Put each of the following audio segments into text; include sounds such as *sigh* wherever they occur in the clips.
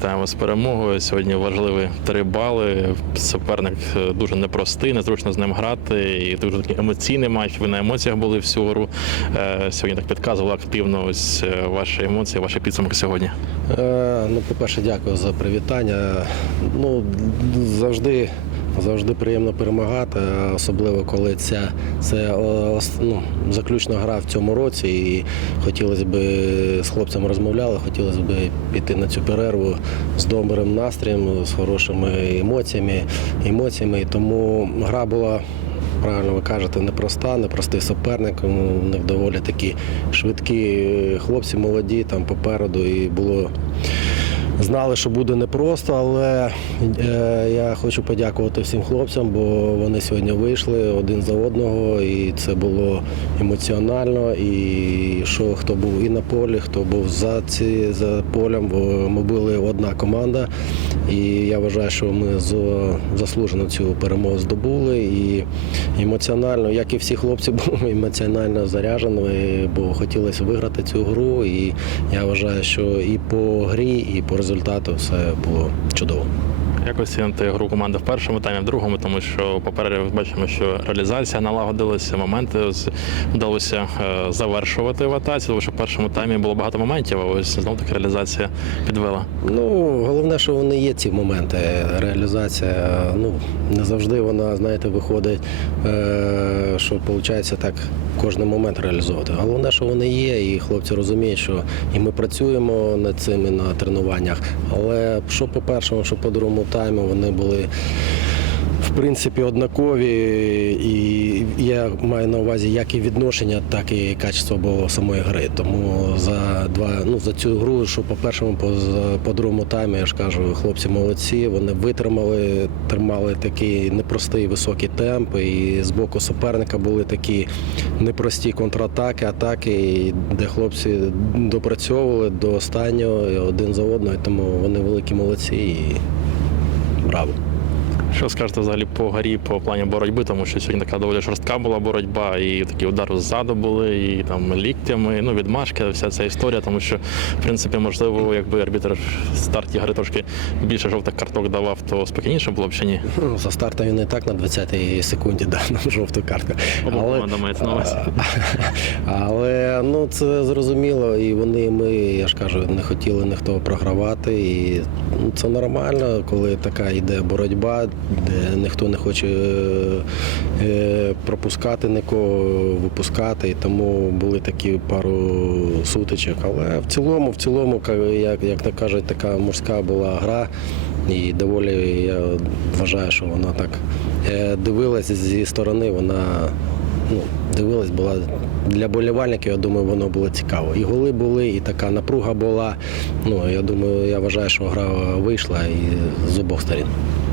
вітаємо з перемогою. Сьогодні важливі три бали. Суперник е, дуже непростий, незручно з ним грати. І дуже такий емоційний матч. Ви на емоціях були всю гру. Е, Сьогодні так підказували активно. Ось е, ваші емоції, ваші підсумки сьогодні. Е, Ну, по-перше, дякую за привітання. Ну, завжди, завжди приємно перемагати, особливо коли це е, ну, заключна гра в цьому році. І хотілося б з хлопцями розмовляли, хотілося б піти на цю перерву з добрим настроєм, з хорошими емоціями. емоціями. Тому гра була. Правильно ви кажете, непроста, непростий суперник. У них доволі такі швидкі е, хлопці, молоді там попереду, і було знали, що буде непросто, але е, я хочу подякувати всім хлопцям, бо вони сьогодні вийшли один за одного, і це було емоціонально. І що хто був і на полі, хто був за ці за полем, бо ми були одна команда. І я вважаю, що ми заслужено цю перемогу здобули. І емоціонально, як і всі хлопці, *laughs* були емоціонально заряджені, бо хотілося виграти цю гру. І я вважаю, що і по грі, і по результату все було чудово. Як оцінити гру команди в першому таймі, в другому, тому що попереду бачимо, що реалізація налагодилася, моменти вдалося е, завершувати в атаці, тому що в першому таймі було багато моментів, а ось знову таки реалізація підвела. Ну, головне, що вони є ці моменти. Реалізація, ну, не завжди вона, знаєте, виходить, е, що виходить так кожен момент реалізовувати. Головне, що вони є, і хлопці розуміють, що і ми працюємо над цим і на тренуваннях. Але що по першому, що по другому тайму, вони були. В принципі, однакові, і я маю на увазі як і відношення, так і качество було самої гри. Тому за два ну за цю гру, що по першому, по, по другому таймі, я ж кажу, хлопці молодці. Вони витримали, тримали такий непростий високий темп. І з боку суперника були такі непрості контратаки, атаки, де хлопці допрацьовували до останнього один за одного. Тому вони великі молодці і bravo. Що скажете взагалі по грі, по плані боротьби, тому що сьогодні така доволі жорстка була боротьба, і такі удари ззаду були, і там ліктями, ну відмашки, вся ця історія, тому що, в принципі, можливо, якби арбітр в старті гри трошки більше жовтих карток давав, то спокійніше було б чи ні. Ну, За стартом він і так на 20-й секунді дав нам жовту картку. Увазі. *laughs* але ну це зрозуміло, і вони, ми, я ж кажу, не хотіли ніхто програвати. І ну, це нормально, коли така йде боротьба, де ніхто не хоче е, пропускати нікого, випускати. І тому були такі пару сутичок. Але в цілому, в цілому, як, як то кажуть, така морська була гра. І доволі я вважаю, що вона так е, дивилась зі сторони, вона ну, дивилась, була для болівальників, я думаю, воно було цікаво. І голи були, і така напруга була. Ну, я думаю, я вважаю, що гра вийшла і з обох сторін.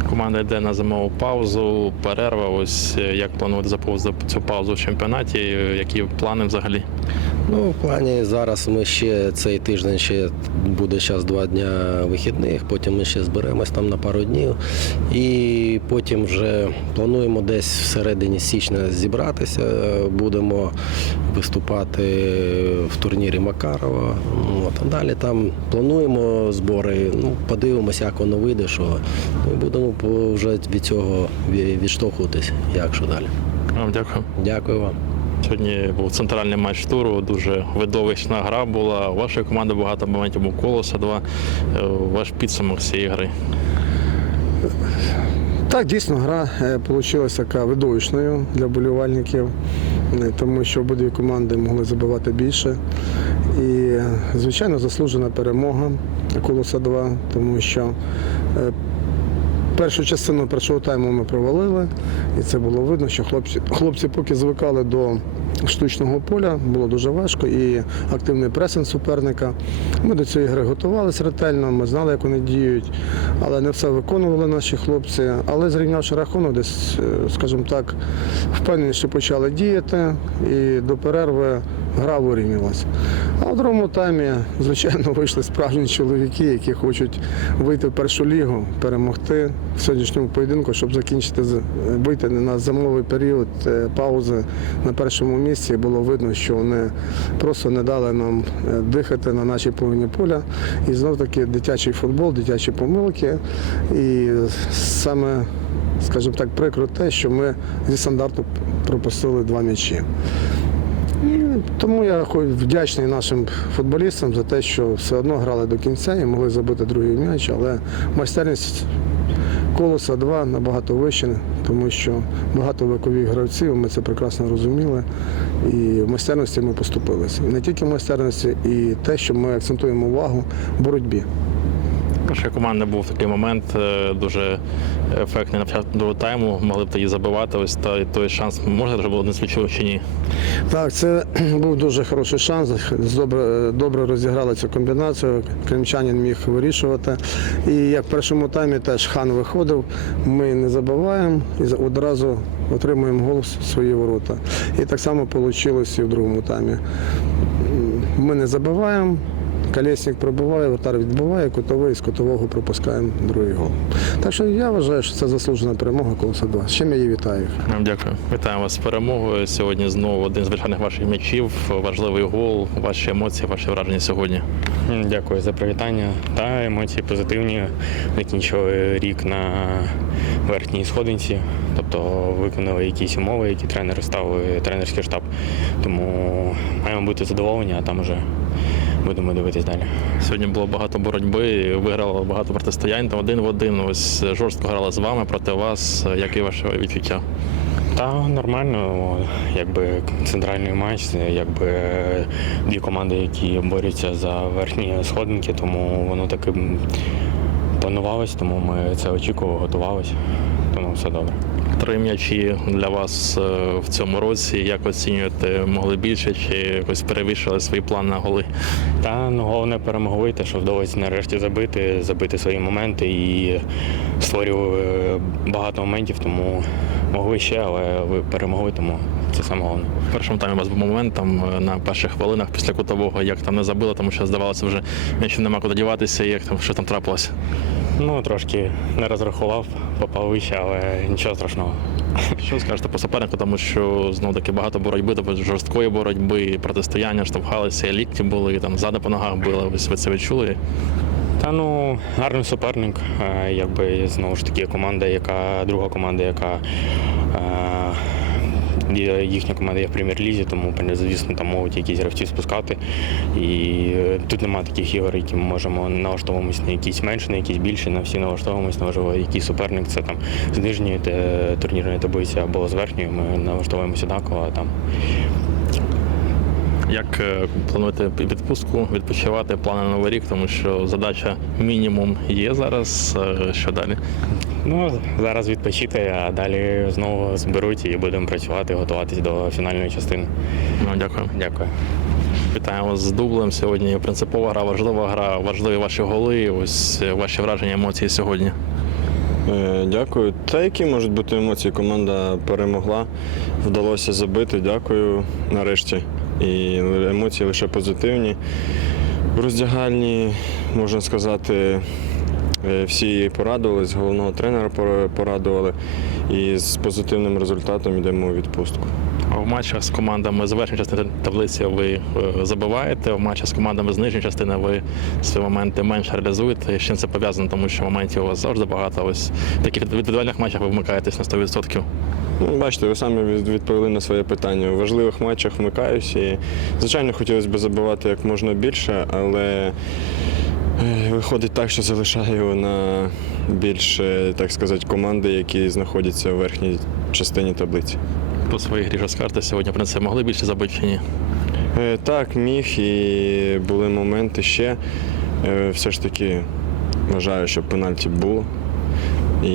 Команда йде на зимову паузу, перерва. Ось е, як планувати заповзти цю паузу в чемпіонаті, е, які плани взагалі? Ну, в плані зараз ми ще цей тиждень ще буде зараз два дня вихідних, потім ми ще зберемось там на пару днів. І потім вже плануємо десь всередині січня зібратися. Будемо виступати в турнірі Макарова. От, далі там плануємо збори. Ну, подивимося, як воно вийде, що ми будемо вже від цього відштовхуватись, як що далі. Дякую. Дякую вам. Сьогодні був центральний матч туру, дуже видовищна гра була. У вашої команди багато моментів був колоса два. Е, Ваш підсумок цієї гри. Так, дійсно, гра вийшла така видовищною для болівальників, е, тому що обидві команди могли забивати більше. І, е, звичайно, заслужена перемога Колоса 2, тому що е, першу частину першого тайму ми провалили, і це було видно, що хлопці, хлопці поки звикали до штучного поля, було дуже важко і активний пресинг суперника. Ми до цієї гри готувалися ретельно, ми знали, як вони діють, але не все виконували наші хлопці. Але зрівнявши рахунок, десь, е, скажімо так, впевненіше почали діяти і до перерви гра вирівнялася. А в другому таймі, звичайно, вийшли справжні чоловіки, які хочуть вийти в першу лігу, перемогти в сьогоднішньому поєдинку, щоб закінчити вийти на зимовий період е, паузи на першому місці. Було видно, що вони просто не дали нам е, дихати на нашій половині поля. І знов таки дитячий футбол, дитячі помилки. І саме, скажімо так, прикро те, що ми зі стандарту пропустили два м'ячі. Тому я вдячний нашим футболістам за те, що все одно грали до кінця і могли забити другий м'яч, але майстерність колоса 2 набагато вища, тому що багато векових гравців, ми це прекрасно розуміли. І в майстерності ми поступилися. Не тільки в майстерності, і те, що ми акцентуємо увагу в боротьбі. Першої команди був такий момент е, дуже ефектний на початку тайму. Могли б тоді забивати. Ось той, той шанс можна вже було не свічу чи ні. Так, це *clears throat* був дуже хороший шанс. Добре, добре розіграли цю комбінацію. Кримчанин міг вирішувати. І як в першому таймі теж хан виходив, ми не забиваємо і одразу отримуємо гол в свої ворота. І так само вийшло і в другому таймі. Ми не забиваємо. Колесник пробиває, вратар відбиває, кутовий з кутового пропускаємо другий гол. Так що я вважаю, що це заслужена перемога колоса 2. З чим я її вітаю. Дякую. Вітаємо вас з перемогою. Сьогодні знову один з вирішальних ваших м'ячів. Важливий гол. Ваші емоції, ваші враження сьогодні. Дякую за привітання. Та емоції позитивні. Закінчили рік на верхній сходинці, тобто виконали якісь умови, які тренери ставив тренерський штаб. Тому маємо бути задоволені, а там вже будемо дивитись далі. Сьогодні було багато боротьби, виграло багато протистоянь. Там один в один. Ось жорстко грали з вами проти вас. Які ваші відчуття? Та нормально, якби центральний матч, якби дві команди, які борються за верхні сходинки, тому воно таки планувалось, тому ми це очікували, готувалися. Тому все добре. Три м'ячі для вас е, в цьому році. Як оцінюєте, могли більше чи якось перевищили свої плани на голи? Та ну, головне те, що вдалося нарешті забити, забити свої моменти і створювали багато моментів, тому могли ще, але ви перемогли, тому це саме головне. В першому таймі у вас був момент там е, на перших хвилинах після кутового, як там не забили, тому що здавалося вже м'ячів нема куди діватися, як там що там трапилося. Ну, трошки не розрахував, попав вище, але нічого страшного. Що скажете по супернику, тому що знову таки багато боротьби, тобто жорсткої боротьби, протистояння, штовхалися, лікті були, там ззади по ногах били. Ви це відчули. Та ну, гарний суперник. Якби знову ж таки команда, яка друга команда, яка їхня команда є в прем'єр-лізі, тому звісно там можуть якісь гравці спускати. І е, тут немає таких ігор, які ми можемо налаштовуватися на якісь менші, на якісь більше, на всі налаштовуємося, можливо, який суперник це там з нижньої турнірної таблиці або з верхньої. Ми налаштовуємося однаково, а там Як е, плануєте відпустку, відпочивати, плани на новий рік, тому що задача мінімум є зараз. Е, Що далі? Ну, зараз відпочити, а далі знову зберуть і будемо працювати, готуватись до фінальної частини. Ну, дякую. Дякую. Вітаємо вас з дублем. Сьогодні принципова гра, важлива гра, важливі ваші голи. Ось е, ваші враження, емоції сьогодні. Дякую. Та які можуть бути емоції? Команда перемогла, вдалося забити. Дякую нарешті. І емоції лише позитивні. В роздягальні, можна сказати, е, всі порадувались, головного тренера порадували. І з позитивним результатом йдемо у відпустку. В матчах з командами з верхньої частини таблиці ви е, забиваєте, в матчах з командами з нижньої частини ви свої моменти менше реалізуєте. І з чим це пов'язано, тому що моментів у вас завжди багато. Ось в таких індивідуальних матчах ви вмикаєтесь на 100%. Ну, бачите, ви самі відповіли на своє питання. У важливих матчах вмикаюсь і, звичайно, хотілося б забивати як можна більше, але е, виходить так, що залишаю на більше, так сказати, команди, які знаходяться в верхній частині таблиці. По своїй грі розкажете сьогодні, принципі, могли більше забити чи ні? Е, Так, міг і були моменти ще. Е, Все ж таки вважаю, що пенальті було. І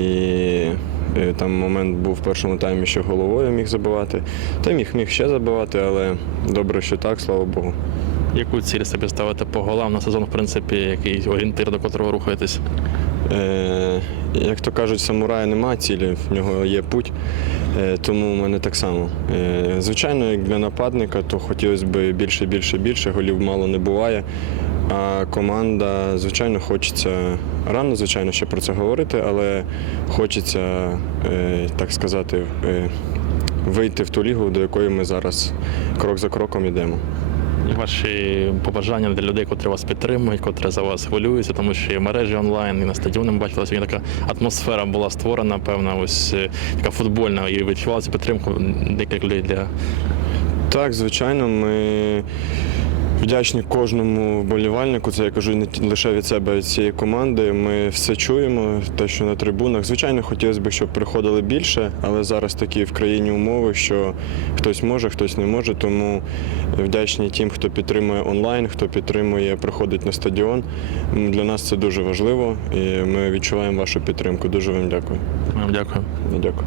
е, там момент був в першому таймі, що головою міг забивати. Та міг міг ще забивати, але добре, що так, слава Богу. Яку ціль собі ставите по голам на сезон, в принципі, який орієнтир, до котрого рухаєтесь? Е, як то кажуть, самурая нема цілі, в нього є путь, тому в мене так само. Е, звичайно, як для нападника, то хотілося б більше, більше, більше, голів мало не буває. А команда, звичайно, хочеться рано, звичайно, ще про це говорити, але хочеться, е, так сказати, е, вийти в ту лігу, до якої ми зараз крок за кроком йдемо. Ваші побажання для людей, котрі вас підтримують, котрі за вас хвилюються, тому що і мережі онлайн, і на стадіоні ми бачили, сьогодні така атмосфера була створена, певна, ось е, така футбольна, і відчувалася підтримку декілька людей для Так, звичайно, ми вдячні кожному вболівальнику. Це я кажу не лише від себе, а від цієї команди. Ми все чуємо, те, що на трибунах. Звичайно, хотілося б, щоб приходили більше, але зараз такі в країні умови, що хтось може, хтось не може. Тому вдячні тим, хто підтримує онлайн, хто підтримує, приходить на стадіон. Для нас це дуже важливо, і ми відчуваємо вашу підтримку. Дуже вам дякую. Дякую. Дякую.